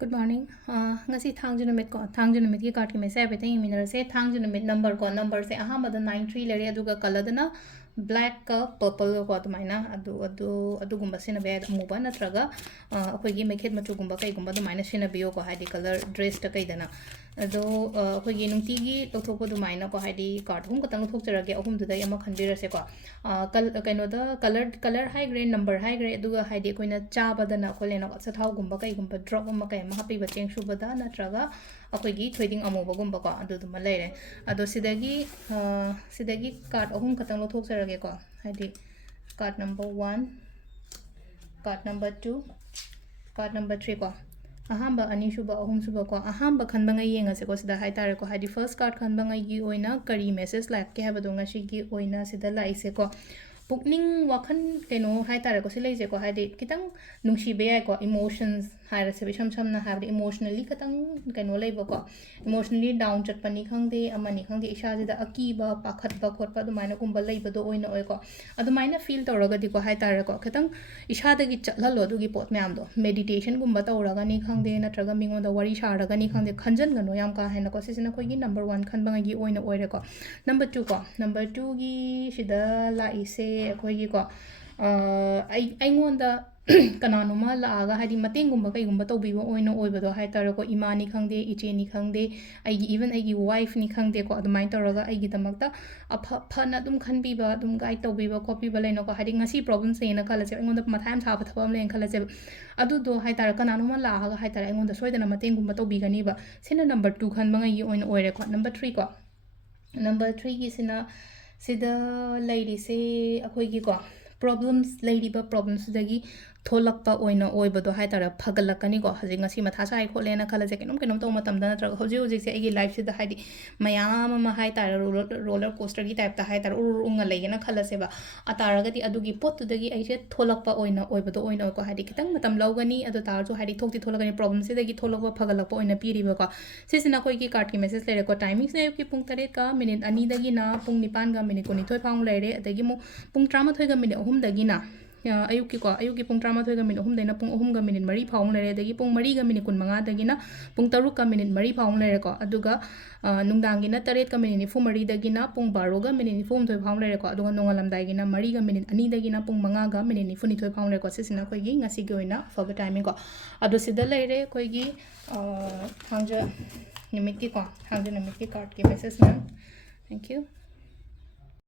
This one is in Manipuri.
Good morning. Ngasi thang junamit ko thang junamit ki card ki message abe tang email se thang junamit number se aha mada 93 lere aduga color dana black ka purple ko admaina adu gumba sina be amuba natraga akoi gi mekhet machu gumba kai gumba admaina sina biyo ko hadi color dress ta kai dana ado akoi gi nungti gi lokthok ko admaina ko hadi card hum katang lokthok jarage ahum dudai ama khanbira se ko kaino da color high grade number high grade aduga hadi koina chaba dana kholena ko sathau gumba kai gumba drop ama kai ma happy bacheng shubada natraga akoi gi thoiding amuba gumba ko adu duma leire ado sidagi card ahum katang lokthok jarage ko hadi card number 1 card number 2 card number 3 ko ahamba ani shuba ahum shuba ko ahamba khanba ngai yenga se ko sida hai tare ko hadi first card khanba ngai gi oina kari message like ke haba donga shi gi oina sida lai se ko pukning wakhan keno hai tare ko silai je ko hadi kitang nungshi be ai ko emotions haira se bisham samna have emotionally katang keno lai ba ko emotionally down chat pani khangde amani khangde isha jida akiba pakhat ba khot pa dumaina kumba lai ba do oina oi ko adumaina feel tawraga di ko hai tare ko kitang isha da gi chatlalo du gi pot myam do meditation gumba tawraga ni khangde natraga mingo da wari sharaga ni khangde khanjan gano yam ka haina ko sisina khoi gi number 1 khan ba gi oina oire ko number 2 ko number 2 gi shida la ise khoi gi ko ai ngonda kananuma laaga hadi matengumba kaigumba tawbiba oina oibado hai tare ko imani khangde iche ni khangde aigi even aigi wife ni khangde ko adumai tawraga aigi damakta aphana dum khanbiba dum guide tawbiba kopiba leino ko hadi ngasi problem se na khala se ngonda matham thaba thaba len khala se adu do hai tare kananuma laaga hai tare ngonda soidana matengumba tawbigani ba sina number 2 khanba ngai oina oire ko number 3 ko number 3 gi sida lady se akhoi gi ko problems lady ba problems dagi tholakpa oina oibado hai tara phagalakani ko haji ngasi matha sai kholena khala je kenom to matam da natra hoji hoji se agi life se da haidi mayam ma hai tara roller coaster gi type ta hai tara unga legena khala se ba atara gati adugi pot dagi ai se tholakpa oina oibado oina ko haidi kitang matam lawgani adu tar jo haidi thokti tholagani problem se dagi tholakpa phagalakpa oina piri ba ko sisina koi gi card ki message lere ko timing se ki pung 3 ka minute ani dagi na pung 9 ga minute 2 phang lere adagi mu pung 13 ga minute 3 dagi na ayuki pung 13 ga minute 3 daina pung 3 ga minute 3 phang lere dagi pung 3 ga minute 15 dagi na pung 3 ga minute 3 phang lere ko aduga nungdangi na 3 ga minute 4 dagi na pung 12 ga minute 4 phang lere ko aduga nongalamdai gi na 3 ga minute 2 dagi na pung 5 ga minute 4 phang lere ko sisina koi gi ngasi gi oina Afaba timing ko adu sida lere koi gi hangja nimit ki ko hangja nimit ki card ki message na thank you